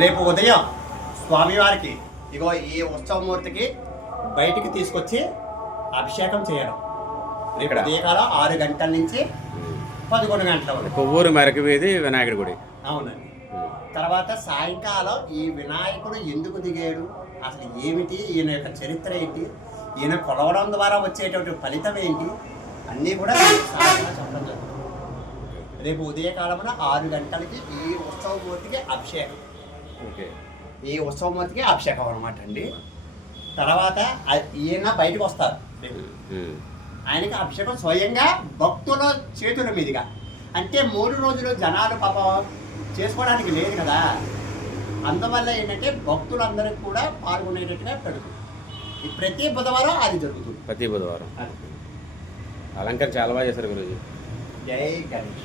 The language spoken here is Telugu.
రేపు ఉదయం స్వామివారికి ఇగో ఈ ఉత్సవమూర్తికి బయటికి తీసుకొచ్చి అభిషేకం చేయడం. రేపు ఉదయకాలం 6 గంటల నుంచి 11 గంటల వరకు కొవ్వూరు మెరక వీధి వినాయకుడి గుడి. అవునండి. తర్వాత సాయంకాలం ఈ వినాయకుడు ఎందుకు దిగాడు, అసలు ఏమిటి, ఈయన యొక్క చరిత్ర ఏంటి, ఈయన కొలవడం ద్వారా వచ్చేటువంటి ఫలితం ఏంటి అన్నీ కూడా సాయంకాలం చెప్పడం జరుగుతుంది. రేపు ఉదయకాలమున 6 గంటలకి ఈ ఉత్సవమూర్తికి అభిషేకం. ఈ ఉత్సవమూర్తికి అభిషేకం అనమాట అండి. తర్వాత ఈయన బయటకు వస్తారు. ఆయనకి అభిషేకం స్వయంగా భక్తుల చేతుల మీదుగా. అంటే 3 రోజులు జనాలు పాపం చేసుకోవడానికి లేదు కదా, అందువల్ల ఏంటంటే భక్తులందరికీ కూడా పాల్గొనేటట్టుగా పెడుతుంది. ప్రతి బుధవారం అది జరుగుతుంది. ప్రతి బుధవారం అలంకరణ చాలా బాగా చేశారు గురుజీ. జై గణేష్.